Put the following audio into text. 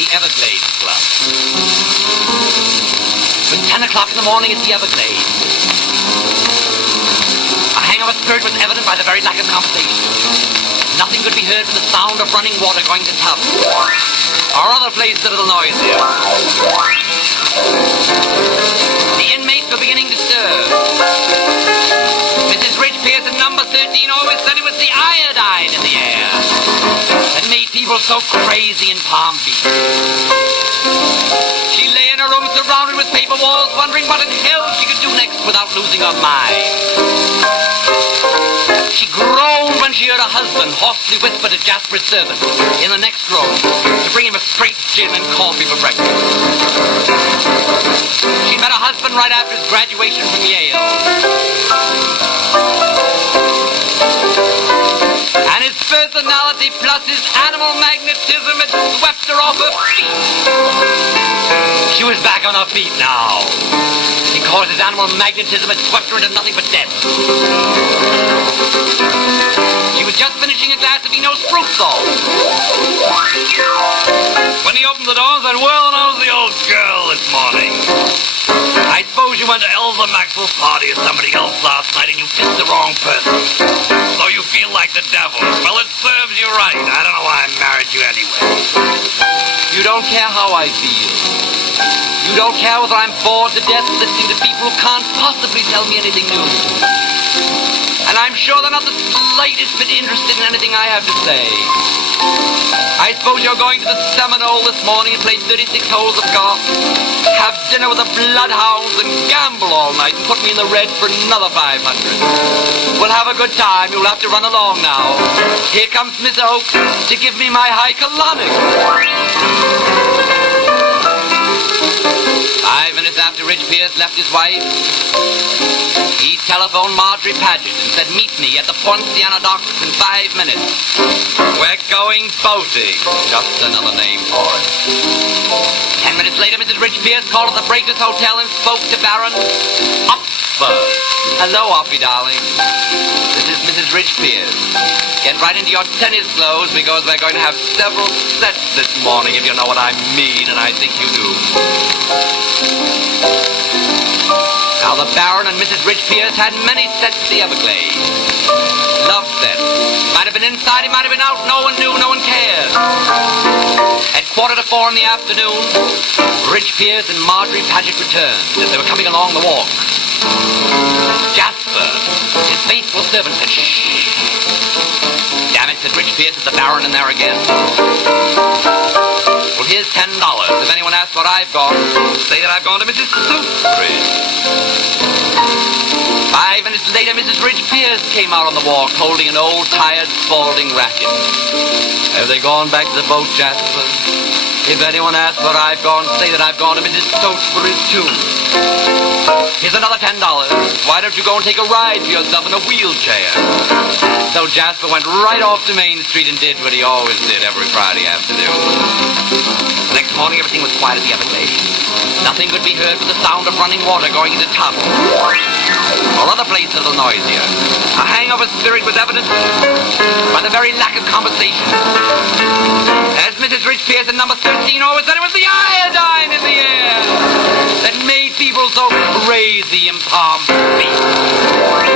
the Everglades Club. It was 10 o'clock in the morning at the Everglades. A hangover spirit was evident by the very lack of conversation. Nothing could be heard but the sound of running water going to tubs. Or other places a little noisier. The inmates were beginning to stir. Mrs. Ridge Pearson, number 13, always said it was the iodine in the air that made people so crazy in Palm Beach. She lay in her room surrounded with paper walls, wondering what in hell she could do next without losing her mind. She groaned when she heard her husband hoarsely whisper to Jasper's servant in the next room to bring him a straight gin and coffee for breakfast. She met her husband right after his graduation from Yale. And his personality plus his animal magnetism had swept her off her feet. She was back on her feet now, because his animal magnetism had swept her into nothing but death. She was just finishing a glass of Eno's fruit salt when he opened the door and said, "Well, how's the old girl this morning? I suppose you went to Elsa Maxwell's party or somebody else last night and you kissed the wrong person. So you feel like the devil. Well, it serves you right. I don't know why I married you anyway." You don't care how I feel. You don't care whether I'm bored to death listening to people who can't possibly tell me anything new. And I'm sure they're not the slightest bit interested in anything I have to say. I suppose you're going to the Seminole this morning and play 36 holes of golf, have dinner with the bloodhounds and gamble all night and put me in the red for another 500. We'll have a good time. You'll have to run along now. Here comes Miss Oak to give me my high colonic. 5 minutes after Ridge Pierce left his wife, he telephoned Marjorie Paget and said, "Meet me at the Poinciana docks in 5 minutes. We're going boating." Just another name for it. 10 minutes later, Mrs. Ridge Pierce called at the Breakers Hotel and spoke to Baron Opfer. "Hello, Oppie, darling. This is Mrs. Ridge Pierce. Get right into your tennis clothes because we're going to have several sets this morning, if you know what I mean, and I think you do." Now, the Baron and Mrs. Ridge Pierce had many sets at the Everglades. Love sets. Might have been inside, it might have been out. No one knew, no one cared. At 3:45 in the afternoon, Ridge Pierce and Marjorie Paget returned as they were coming along the walk. Jasper, his faithful servant, said, "Shh." "Damn it," said Ridge Pierce, "is the Baron in there again?" "Well, here's $10. If anyone asks what I've gone, say that I've gone to Mrs. Soapsbury's." 5 minutes later, Mrs. Ridge Pierce came out on the walk, holding an old, tired, Spalding racket. "Have they gone back to the boat, Jasper? If anyone asks what I've gone, say that I've gone to Mrs. Soapsbury's, too. Here's another $10. Why don't you go and take a ride for yourself in a wheelchair?" So Jasper went right off to Main Street and did what he always did every Friday afternoon. The next morning, everything was quiet at the Everglades. Nothing could be heard but the sound of running water going into tubs, or other places a little noisier. A hangover spirit was evident by the very lack of conversation. As Mrs. Ridge Pierce and number 13 always said, it was the iodine in the air that made people so crazy in Palm Beach.